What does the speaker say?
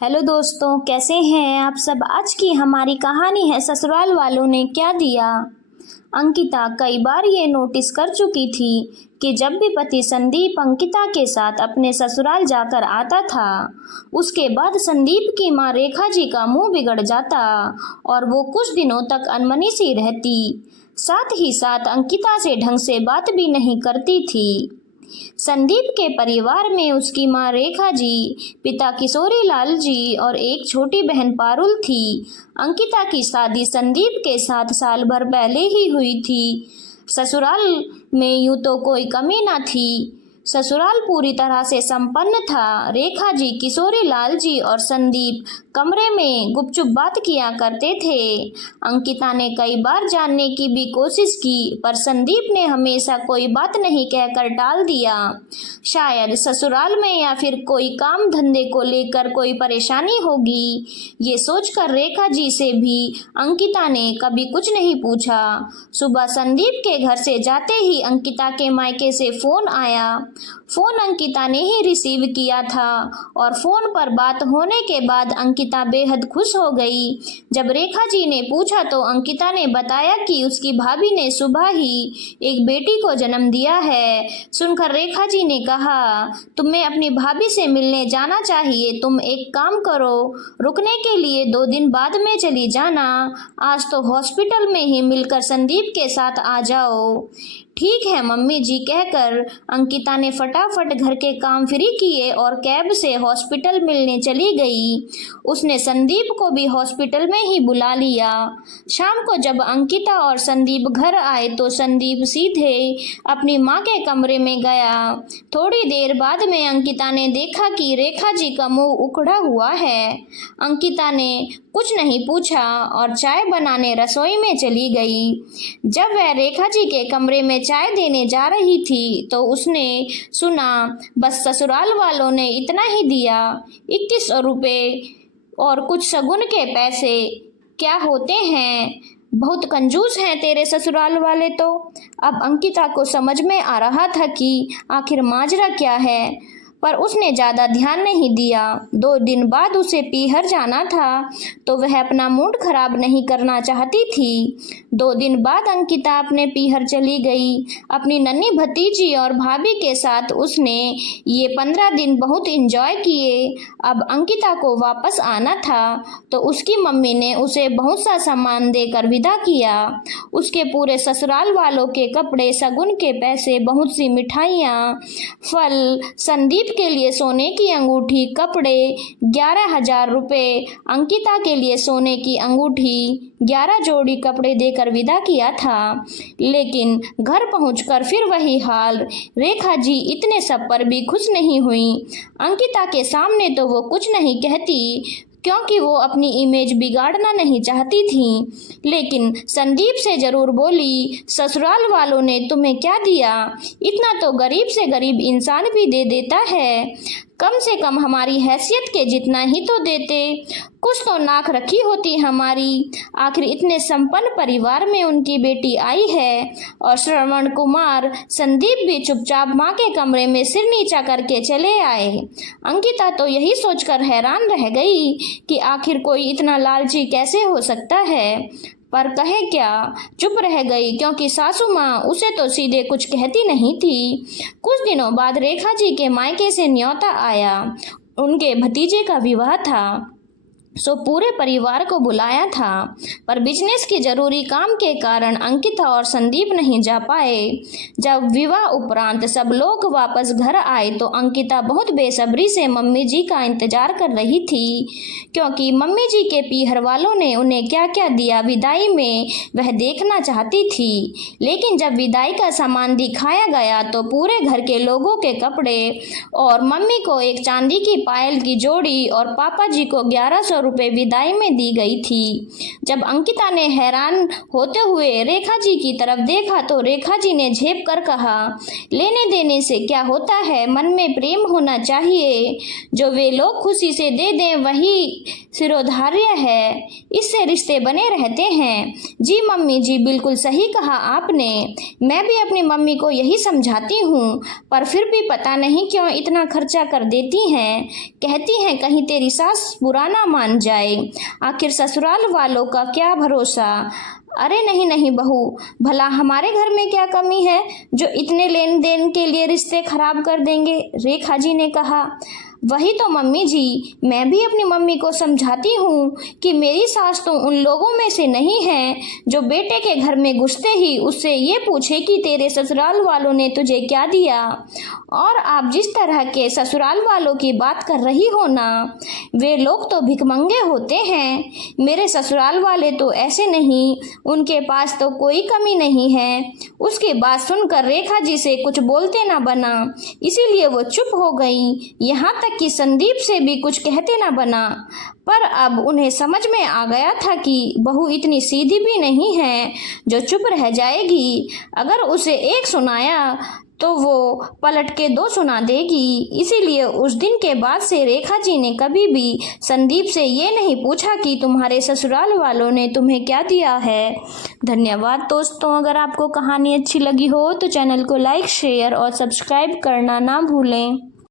Hello दोस्तों, कैसे हैं आप सब। आज की हमारी कहानी है ससुराल वालों ने क्या दिया। अंकिता कई बार ये नोटिस कर चुकी थी कि जब भी पति संदीप अंकिता के साथ अपने ससुराल जाकर आता था, उसके बाद संदीप की मां रेखा जी का मुंह बिगड़ जाता और वो कुछ दिनों तक अनमनी सी रहती। साथ ही साथ अंकिता से ढंग से बात भी नहीं करती थी। संदीप के परिवार में उसकी मां रेखा जी, पिता किशोरी लाल जी और एक छोटी बहन पारुल थी। अंकिता की शादी संदीप के साथ साल भर पहले ही हुई थी। ससुराल में यूं तो कोई कमी न थी। ससुराल पूरी तरह से संपन्न था। रेखा जी, किशोरी लाल जी और संदीप कमरे में गुपचुप बात किया करते थे। अंकिता ने कई बार जानने की भी कोशिश की, पर संदीप ने हमेशा कोई बात नहीं कहकर टाल दिया। शायद ससुराल में या फिर कोई काम धंधे को लेकर कोई परेशानी होगी, ये सोचकर रेखा जी से भी अंकिता ने कभी कुछ नहीं पूछा। सुबह संदीप के घर से जाते ही अंकिता के मायके से फोन आया। फोन अंकिता ने ही रिसीव किया था और फोन पर बात होने के बाद अंकिता बेहद खुश हो गई। जब रेखा जी ने पूछा तो अंकिता ने बताया कि उसकी भाभी ने सुबह ही एक बेटी को जन्म दिया है। सुनकर रेखा जी ने कहा, तुम्हें अपनी भाभी से मिलने जाना चाहिए। तुम एक काम करो, रुकने के लिए 2 दिन बाद में चली जाना। आज तो हॉस्पिटल में ही मिलकर संदीप के साथ आ जाओ। ठीक है मम्मी जी कहकर अंकिता ने फटाफट घर के काम फ्री किए और कैब से हॉस्पिटल मिलने चली गई। उसने संदीप को भी हॉस्पिटल में ही बुला लिया। शाम को जब अंकिता और संदीप घर आए तो संदीप सीधे अपनी माँ के कमरे में गया। थोड़ी देर बाद में अंकिता ने देखा कि रेखा जी का मुंह उखड़ा हुआ है। अंकिता ने कुछ नहीं पूछा और चाय बनाने रसोई में चली गई। जब वह रेखा जी के कमरे में चाय देने जा रही थी तो उसने सुना, बस ससुराल वालों ने इतना ही दिया, 2100 रुपये और कुछ शगुन के पैसे। क्या होते हैं, बहुत कंजूस हैं तेरे ससुराल वाले तो। अब अंकिता को समझ में आ रहा था कि आखिर माजरा क्या है, पर उसने ज़्यादा ध्यान नहीं दिया। 2 दिन बाद उसे पीहर जाना था तो वह अपना मूड खराब नहीं करना चाहती थी। 2 दिन बाद अंकिता अपने पीहर चली गई। अपनी नन्ही भतीजी और भाभी के साथ उसने ये 15 दिन बहुत एंजॉय किए। अब अंकिता को वापस आना था तो उसकी मम्मी ने उसे बहुत सा सामान देकर विदा किया। उसके पूरे ससुराल वालों के कपड़े, शगुन के पैसे, बहुत सी मिठाइयाँ, फल, संदीप के लिए सोने की अंगूठी, कपड़े, 11,000 रुपये, अंकिता के लिए सोने की अंगूठी, 11 जोड़ी कपड़े देकर विदा किया था। लेकिन घर पहुंचकर फिर वही हाल। रेखा जी इतने सब पर भी खुश नहीं हुई। अंकिता के सामने तो वो कुछ नहीं कहती क्योंकि वो अपनी इमेज बिगाड़ना नहीं चाहती थी, लेकिन संदीप से जरूर बोली, ससुराल वालों ने तुम्हें क्या दिया, इतना तो गरीब से गरीब इंसान भी दे देता है। कम से कम हमारी हैसियत के जितना ही तो देते, कुछ तो नाक रखी होती हमारी। आखिर इतने संपन्न परिवार में उनकी बेटी आई है। और श्रवण कुमार, संदीप भी चुपचाप माँ के कमरे में सिर नीचा करके चले आए। अंकिता तो यही सोचकर हैरान रह गई कि आखिर कोई इतना लालची कैसे हो सकता है, पर कहे क्या, चुप रह गई क्योंकि सासू माँ उसे तो सीधे कुछ कहती नहीं थी। कुछ दिनों बाद रेखा जी के मायके से न्योता आया। उनके भतीजे का विवाह था सो पूरे परिवार को बुलाया था, पर बिजनेस के जरूरी काम के कारण अंकिता और संदीप नहीं जा पाए। जब विवाह उपरांत सब लोग वापस घर आए तो अंकिता बहुत बेसब्री से मम्मी जी का इंतजार कर रही थी, क्योंकि मम्मी जी के पीहर वालों ने उन्हें क्या क्या दिया विदाई में वह देखना चाहती थी। लेकिन जब विदाई का सामान दिखाया गया तो पूरे घर के लोगों के कपड़े और मम्मी को एक चांदी की पायल की जोड़ी और पापा जी को 1100 रुपए विदाई में दी गई थी। जब अंकिता ने हैरान होते हुए रेखा जी की तरफ देखा तो रेखा जी ने झेप कर कहा, लेने देने से क्या होता है, मन में प्रेम होना चाहिए। जो वे लोग खुशी से दे दें वही सिरोधार्य है, इससे रिश्ते बने रहते हैं। जी मम्मी जी, बिल्कुल सही कहा आपने। मैं भी अपनी मम्मी को यही समझाती हूँ, पर फिर भी पता नहीं क्यों इतना खर्चा कर देती हैं। कहती हैं कहीं तेरी सास बुरा ना मान जाए। आखिर ससुराल वालों का क्या भरोसा। अरे नहीं नहीं बहू, भला हमारे घर में क्या कमी है जो इतने लेन देन के लिए रिश्ते खराब कर देंगे, रेखा जी ने कहा। वही तो मम्मी जी, मैं भी अपनी मम्मी को समझाती हूँ कि मेरी सास तो उन लोगों में से नहीं है जो बेटे के घर में घुसते ही उससे ये पूछे कि तेरे ससुराल वालों ने तुझे क्या दिया। और आप जिस तरह के ससुराल वालों की बात कर रही हो ना, वे लोग तो भिखमंगे होते हैं। मेरे ससुराल वाले तो ऐसे नहीं, उनके पास तो कोई कमी नहीं है। उसकी बात सुनकर रेखा जी से कुछ बोलते ना बना, इसीलिए वो चुप हो गई। यहाँ तक कि संदीप से भी कुछ कहते ना बना। पर अब उन्हें समझ में आ गया था कि बहू इतनी सीधी भी नहीं है जो चुप रह जाएगी। अगर उसे एक सुनाया तो वो पलट के दो सुना देगी। इसीलिए उस दिन के बाद से रेखा जी ने कभी भी संदीप से ये नहीं पूछा कि तुम्हारे ससुराल वालों ने तुम्हें क्या दिया है। धन्यवाद दोस्तों। अगर आपको कहानी अच्छी लगी हो तो चैनल को लाइक, शेयर और सब्सक्राइब करना ना भूलें।